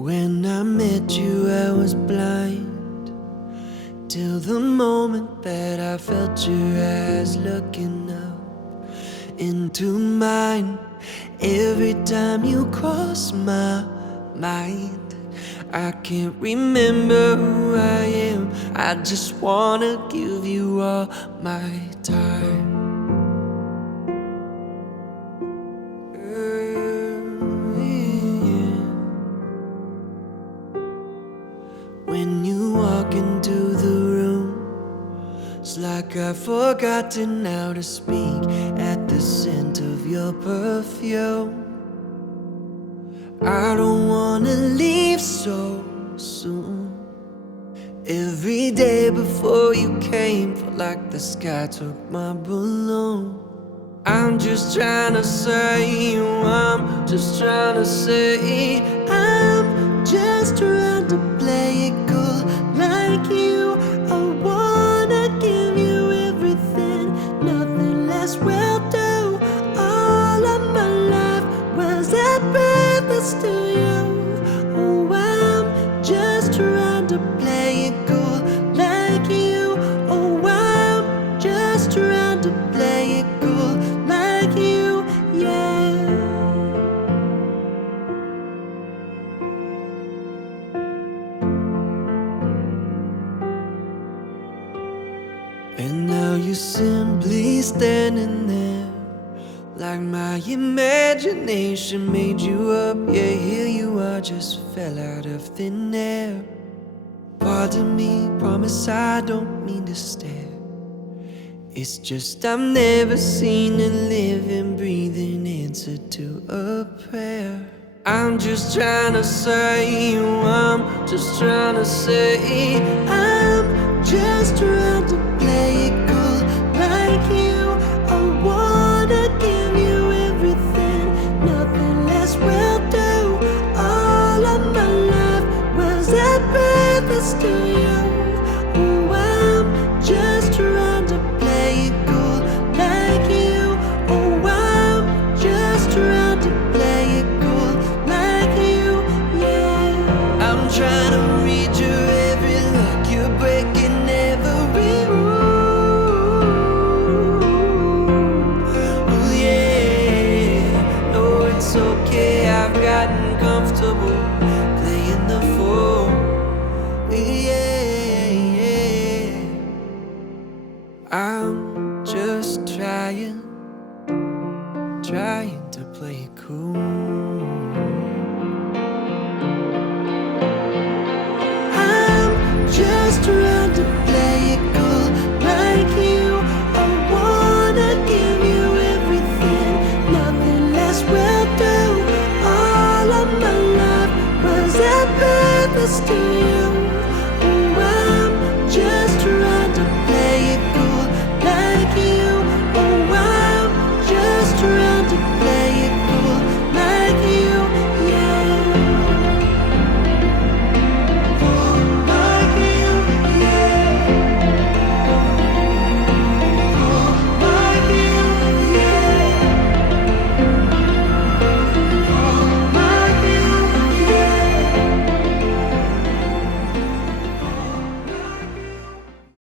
When I met you, I was blind till the moment that I felt your eyes looking up into mine. Every time you cross my mind, I can't remember who I am. I just wanna give you all my time. When you walk into the room, it's like I've forgotten how to speak at the scent of your perfume. I don't wanna leave so soon. Every day before you came, felt like the sky took my balloon. I'm just trying to say, I'm just trying to say, I'm just trying to play it cool like you. I wanna give you everything, nothing less will do. All of my life was a purpose to you. Oh, I'm just trying to play it cool like you. Oh, I'm just trying to play it cool like you, yeah. And now you're simply standing there, like my imagination made you up. Yeah, here you are, just fell out of thin air. Pardon me, promise I don't mean to stare. It's just I've never seen a living, breathing answer to a prayer. I'm just trying to say, I'm just trying to say, I'm just trying to play it cool like you. I wanna give you everything, nothing less will do. All of my life was a purpose to you. Oh, I'm just trying to play it cool like you. Oh, I'm just trying to play it cool like you, yeah. I'm trying to read your every look, you're breaking every rule. Oh yeah, no, it's okay, I've gotten comfortable playing the fool. Yeah, yeah. I'm just trying to play it cool.